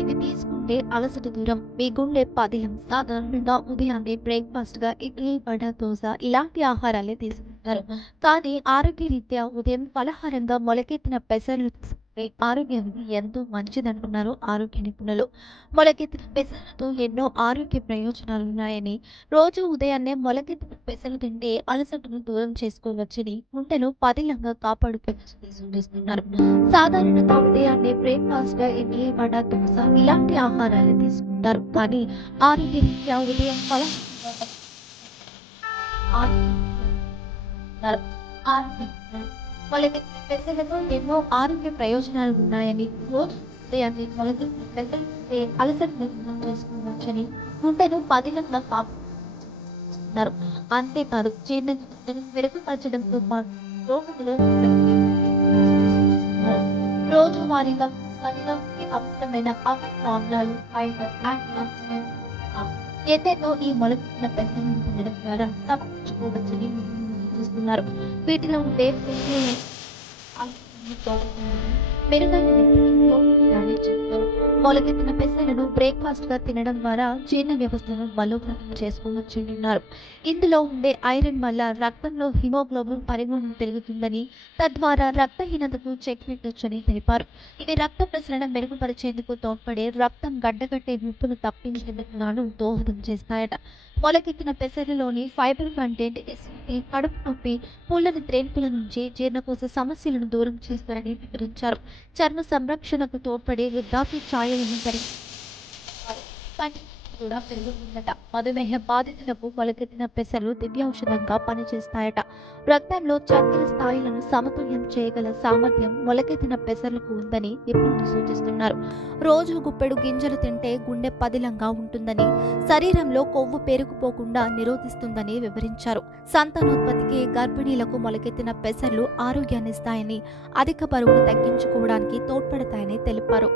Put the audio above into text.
ఇది తీసుకుంటే అలసట దూరం. మీ గుండె పదిలం సాధారణంగా ఉదయాన్నే బ్రేక్ఫాస్ట్గా ఇడ్లీ వడ దోశ ఇలాంటి ఆహారాలే తీసుకుంటారు కానీ ఆరోగ్యరీత్యా ఉదయం పలహారంగా మొలకెత్తిన పెసర్లు ఆరోగ్యానికి ఎంతో మంచిదంటున్నారు ఆరోగ్య నిపుణులు. మొలకెత్తిన పెసరతో ఎన్నో ఆరోగ్య ప్రయోజనాలు ఉన్నాయని రోజు ఉదయాన్నే మొలకెత్తిన పెసలు తింటే అలసటను దూరం చేసుకోవచ్చని గుండెను పదిలంగా కాపాడుకోవచ్చని సూచిస్తున్నారు సాధారణంగా ఉదయాన్నే బ్రేక్ఫాస్ట్గా ఇడ్లీ వడ దోశ ఇలాంటి ఆహారాలు తీసుకుంటారు. కానీ ఆరోగ్య ఉదయం ఫలం వాళ్ళకి పెద్దలతో ఎన్నో ఆరోగ్య ప్రయోజనాలు ఉన్నాయని రోజు ఉదయాన్నే మొలకెత్తిన పెసలు తింటే అలసటను చేసుకోవచ్చని గుండెను పదిలంగా కాపాడుతున్నారు. అంతేకాదు జీర్ణ మెరుగుపరచడంతో పాటు రోగులు రోజువారీగా కళ్ళకి అవసరమైన ఆమ్లాలు ఎన్నెన్నో ఈ మొలకెత్తిన పెద్దలు తినడం ద్వారా తప్పించుకోవచ్చని చూస్తున్నారు. వీటిలో ఉండే మొలకెత్తిన పెసలను బ్రేక్ఫాస్ట్గా తినడం ద్వారా జీర్ణ వ్యవస్థను బలోపేతం చేసుకోవచ్చున్నారు ఇందులో ఉండే ఐరన్ వల్ల రక్తంలో హిమోగ్లోబిన్ పరిమాణం పెరుగుతుందని తద్వారా రక్తహీనతకు చెక్ పెట్టొచ్చని తెలిపారు. ఇవి రక్త ప్రసరణ మెరుగుపరిచేందుకు తోడ్పడే రక్తం గడ్డగట్టే విప్పును తప్పించేందుకు గాను దోహదం చేస్తాయట. మొలకెత్తిన పెసరలోని ఫైబర్ కంటెంట్ ఎసిడిటీ కడుపు నొప్పి పుల్లని త్రేన్పుల నుంచి జీర్ణకోశ సమస్యలను దూరం చేస్తారని వివరించారు. చర్మ సంరక్షణకు తోడ్పడే వృద్ధాప్య ఛాయలను కలిగి కూడా పెరుగుతుందట. మధుమేహ బాధితులకు మొలకెత్తిన పెసలు దివ్యౌషధంగా పనిచేస్తాయట. రక్తంలో చక్కెర స్థాయిలను సమతుల్యం చేయగల సామర్థ్యం మొలకెత్తిన పెసలకు ఉందని నిపుణులు సూచిస్తున్నారు. రోజు గుప్పెడు గింజలు తింటే గుండె పదిలంగా ఉంటుందని శరీరంలో కొవ్వు పేరుకుపోకుండా నిరోధిస్తుందని వివరించారు. సంతానోత్పత్తికి గర్భిణీలకు మొలకెత్తిన పెసర్లు ఆరోగ్యాన్నిస్తాయని అధిక బరువును తగ్గించుకోవడానికి తోడ్పడతాయని తెలిపారు.